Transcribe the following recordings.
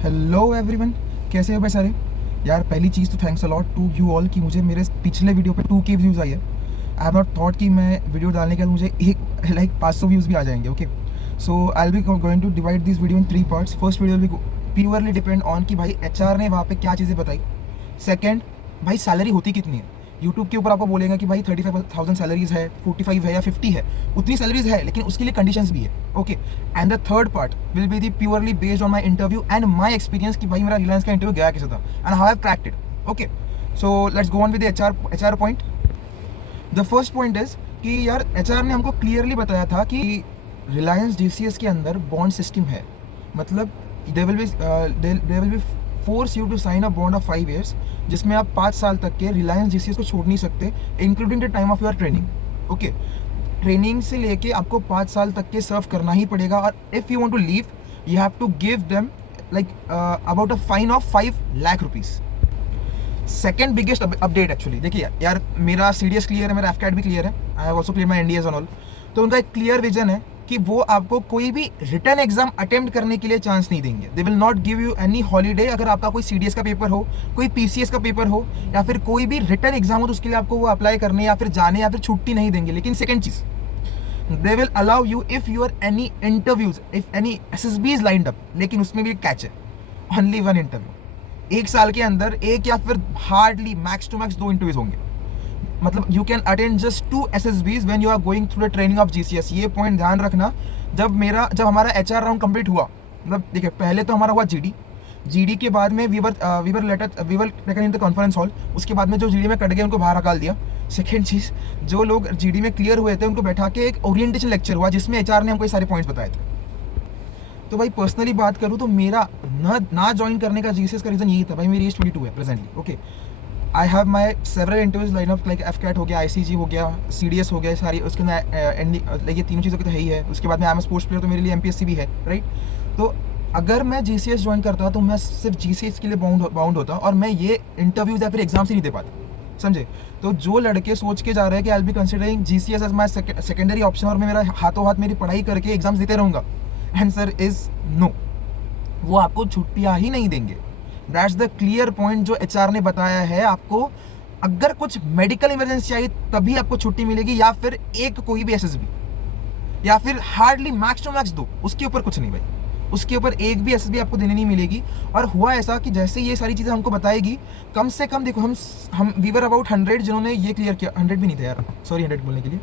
Hello everyone, कैसे हो भाई सारे। यार पहली चीज़ तो thanks a lot to you all कि मुझे मेरे पिछले वीडियो पे 2K व्यूज़ आई है। आई हैव नॉट थॉट कि मैं वीडियो डालने के बाद मुझे एक लाइक 500 व्यूज़ भी आ जाएंगे। Okay, so I will be going to divide this video in 3 parts. First video will be purely depend on कि भाई HR ने वहाँ पे क्या चीज़ें बताई। सेकेंड, भाई सैलरी होती कितनी है। यूट्यूब के ऊपर आपको बोलेगा कि भाई 35,000 सैलरीज है, 45 है या 50 है, उतनी सैलरीज है, लेकिन उसके लिए कंडीशंस भी है। Okay, and the third part will be the purely based on my interview and my experience कि भाई मेरा रिलायंस का इंटरव्यू गया कैसे था and how I cracked it. Okay, so let's go on with HR point. The first point is कि यार HR ने हमको क्लियरली बताया था कि रिलायंस GCS के अंदर बॉन्ड सिस्टम है। मतलब they will be force you to sign a bond of 5 years, जिसमें आप 5 साल तक के रिलायंस GCS को छोड़ नहीं सकते, including the time of your training. Okay, training से लेके आपको 5 साल तक के सर्व करना ही पड़ेगा, और if you want to leave you have to give them like about a fine of 5 lakh rupees. Second biggest update actually, देखिए यार मेरा CDS क्लियर है, मेरा FCAT भी क्लियर है, I have also clear my NDAs and all. तो उनका एक क्लियर विजन है कि वो आपको कोई भी रिटर्न एग्जाम अटेम्प्ट करने के लिए चांस नहीं देंगे। They will not give you any holiday. अगर आपका कोई CDS का पेपर हो, कोई PCS का पेपर हो, या फिर कोई भी रिटर्न एग्जाम हो, तो उसके लिए आपको वो अप्लाई करने या फिर जाने या फिर छुट्टी नहीं देंगे। लेकिन सेकेंड चीज़, they will allow you if your any interviews, if any SSBs lined up. लेकिन उसमें भी एक कैच है, ओनली 1 इंटरव्यू। 1 साल के अंदर 1 या फिर hardly max to max 2 interviews होंगे। मतलब you can attend just 2 SSBs when you are going through the training of GCS। ये पॉइंट ध्यान रखना। जब हमारा HR राउंड कंप्लीट हुआ, मतलब देखिए पहले तो हमारा हुआ GD के बाद में we were taken in the conference hall. उसके बाद में जो GD में कट गए उनको बाहर निकाल दिया। सेकेंड चीज़, जो लोग GD में क्लियर हुए थे उनको बैठा के एक ओरिएंटेशन लेक्चर हुआ, जिसमें HR ने हमको ये सारे पॉइंट्स बताए थे। तो भाई पर्सनली बात करूँ तो मेरा ना ज्वाइन करने का GCS का रीज़न यही था। भाई मेरी एज 22 है presently. Okay, I have my several interviews line up, like FCAT हो गया, ICG हो गया, CDS हो गया, सारी उसके अंदर ये तीनों चीज़ों की तो है ही है। उसके बाद में आई एम स्पोर्ट्स प्लेयर, तो मेरे लिए MPSC भी है, राइट। तो अगर मैं GCS ज्वाइन करता तो मैं सिर्फ GCS के लिए बाउंड होता, और मैं ये इंटरव्यूज या फिर एग्जाम्स ही नहीं दे पाता, समझे। तो जो लड़के सोच के जा रहे हैं कि I will be considering GCS as my secondary option, और मैं मेरा हाथों हाथ मेरी पढ़ाई करके एग्जाम्स देते रहूँगा, आंसर इज नो। वो आपको छुट्टियाँ ही नहीं देंगे। दैट्स द क्लियर पॉइंट जो HR ने बताया है। आपको अगर कुछ मेडिकल इमरजेंसी चाहिए तभी आपको छुट्टी मिलेगी, या फिर एक कोई भी SSB, या फिर हार्डली मैक्स टू मैक्स 2, उसके ऊपर कुछ नहीं भाई। उसके ऊपर एक भी SSB आपको देने नहीं मिलेगी। और हुआ ऐसा कि जैसे ये सारी चीज़ें हमको बताएगी, कम से कम देखो हम वी वर अबाउट 100 जिन्होंने ये क्लियर किया। 100 भी नहीं थे यार, सॉरी 100 बोलने के लिए,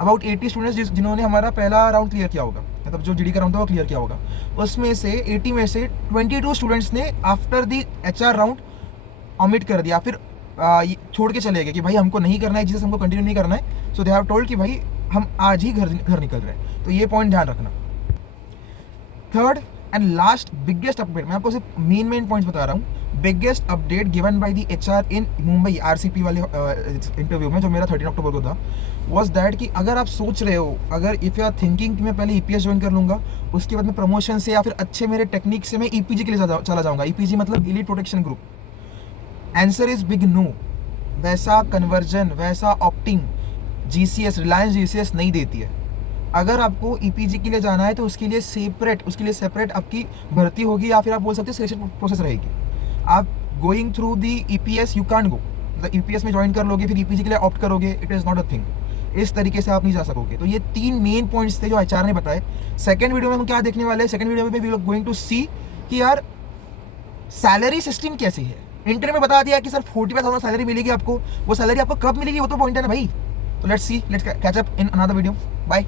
अबाउट 80 स्टूडेंट्स जिन्होंने हमारा पहला राउंड क्लियर किया होगा, मतलब जो GD का राउंड था वो क्लियर किया होगा। उसमें से 80 में से 22 स्टूडेंट्स ने after the HR round omit कर दिया, फिर छोड़ के चले गए कि भाई हमको नहीं करना है, जिससे हमको कंटिन्यू नहीं करना है। सो दे हैव टोल्ड कि भाई हम आज ही घर निकल रहे हैं। तो ये पॉइंट ध्यान रखना। Third and last biggest update, मैं आपको सिर्फ मेन पॉइंट्स बता रहा हूँ। Biggest update given by the HR in Mumbai RCP वाले इंटरव्यू में, जो मेरा 13 अक्टूबर को था, वॉज दैट कि अगर आप सोच रहे हो, अगर इफ़ यू आर थिंकिंग कि मैं पहले EPS ज्वाइन कर लूँगा, उसके बाद में प्रमोशन से या फिर अच्छे मेरे टेक्निक से मैं EPG के लिए चला जाऊँगा। EPG मतलब elite protection group. Answer is big no. वैसा कन्वर्जन, वैसा ऑप्टिंग GCS, रिलायंस GCS नहीं देती है। अगर आपको EPG के लिए जाना है तो उसके लिए सेपरेट आपकी भर्ती होगी, या फिर आप बोल सकते हो सिलेक्शन प्रोसेस रहेगी। आप going through the EPS you can't go. मतलब EPS में ज्वाइन कर लोगे फिर EPG के लिए ऑप्ट करोगे, it is not a thing. इस तरीके से आप नहीं जा सकोगे। तो ये 3 मेन पॉइंट्स थे जो HR ने बताए। सेकंड वीडियो में हम क्या देखने वाले हैं, सेकंड वीडियो में वी आर गोइंग टू सी कि यार सैलरी सिस्टम कैसी है। इंटरव्यू में बता दिया कि सर 45,000 सैलरी मिलेगी आपको, वो सैलरी आपको कब मिलेगी वो तो पॉइंट है ना भाई। तो let's see, let's catch up in another video. Bye.